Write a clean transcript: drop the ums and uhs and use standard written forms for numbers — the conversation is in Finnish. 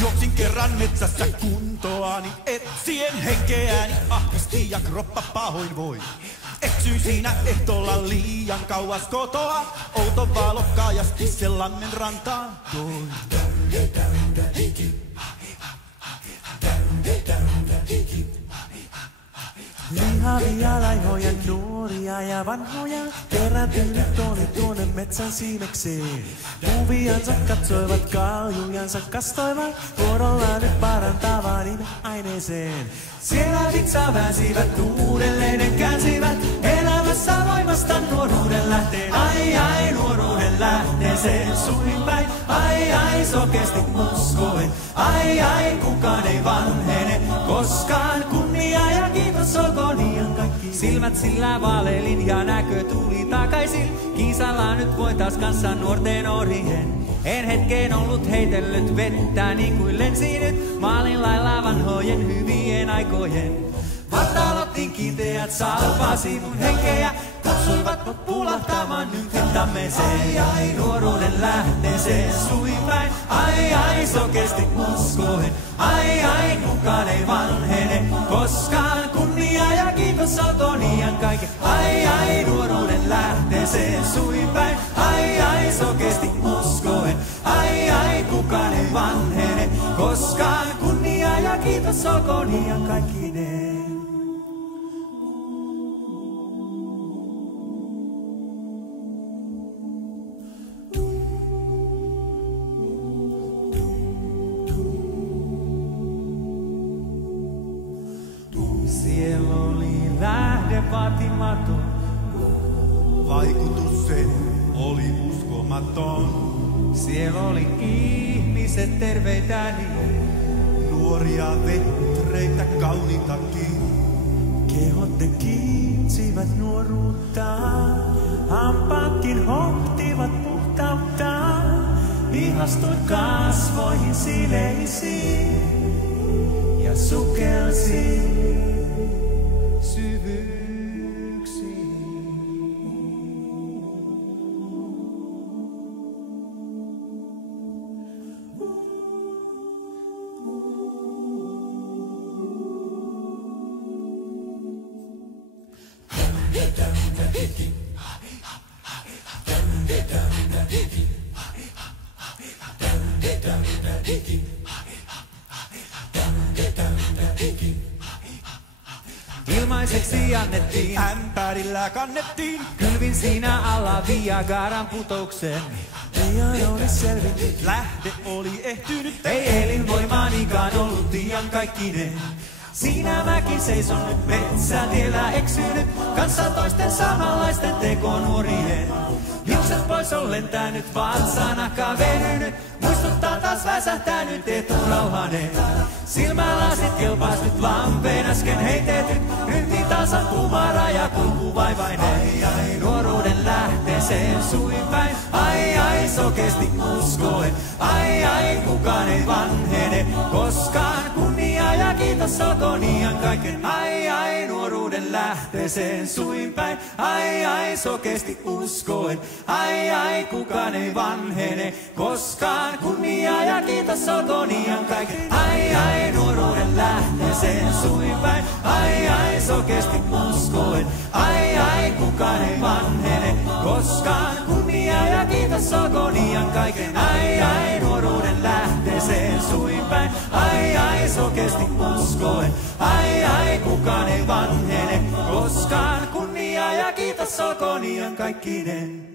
Juoksin kerran metsässä kuntoani, etsien henkeäni ahdisti ja kroppa pahoinvoi. Eksyin siinä ehtoolla liian kauas kotoa, outo valo kaajasti se lammen rantaan toi. Lihavia laihoja, nuoria ja vanhoja, kerääntynyt oli tuonne metsän siimekseen. Kuviansa katsoivat, kaljujansa kastoivat, vuorolla nyt parantavan aineeseen. Siellä vitsaa väänsivät, uudelleen ne käänsivät, elämässä voimasta nuoruuden lähteen. Ai ai nuoruuden lähteeseen suin päin, ai ai sokeasti uskoen. Ai ai kukaan ei vanhene koskaan, kunnia ja kiitos olkoon iän kaikki. Silmät sillä vaaleilin ja näkö tuli takaisin, kiisalla nyt voin taas kanssa nuorten orien. En hetkeen ollut heitellyt vettä niin kuin lensi nyt, maalin lailla vanhojen hyvien aikojen. Vartalottiin kiinteät salvasi mun henkeä, kutsuivat mut pulahtamaan nyt rintameeseen. Ai ai nuoruuden lähteeseen suin päin, ai ai sokeasti uskoen. Ai ai kukaan ei vanhene koskaan, kunnia ja kiitos olkoon iän kaiken. Ai ai nuoruuden lähteeseen suin päin, ai ai sokeasti uskoen. Ai ai kukaan ei vanhene koskaan, kunnia ja kiitos olkoon iän kaikkineen. Siellä oli lähde vaatimaton, Vaikutus se oli uskomaton. siellä oli ihmiset terveitä niin. Nuoria vetreitä kauniitakin. Kehot ne kiitsivät nuoruuttaan, hampaatkin hohtivat puhtauttaan. Ihastuin kasvoihin sileisiin ja sukelsin syvyyksiin. Ilmaiseksi annettiin, Ämpärillä kannettiin, kylvin siinä alla Viagaran putouksen. Pian oli selvinnyt, lähde oli ehtynyt. Ei elinvoimaanikaan ollut iankaikkinen. Siinä mäkin seison nyt metsätiellä eksynyt, kanssa toisten samanlaisten tekonuorien. Hiukset pois on lentänyt, vatsanakaan venynyt, muistuttaa taas väsähtänyt eturauhanen. Silmälasit kelpas nyt lampeen äsken heitetyt, nyt niin tasan kumara ja kulkuvaivainen. Ai ai nuoruuden lähteeseen suin päin, ai ai sokeasti uskoen. Ai ai kukaan ei vanhene koskaan, kunnia ja kiitos olkoon iän kaiken. Ai ai nuoruuden lähteeseen suin päin, ai ai sokeasti uskoen. Ai ai kukaan ei vanhene koskaan, kunnia ja kiitos olkoon iän kaiken. Ai ai nuoruuden lähteeseen suin päin, ai ai sokeasti uskoen. Ai ai kukaan ei vanhene koskaan, kunnia ja kiitos olkoon iän kaiken. Ai ai nuoruuden lähteeseen suin päin, ai ai sokeasti uskoen. Ai ai kukaan ei vanhene koskaan, kunnia ja kiitos olkoon iän kaikkinen.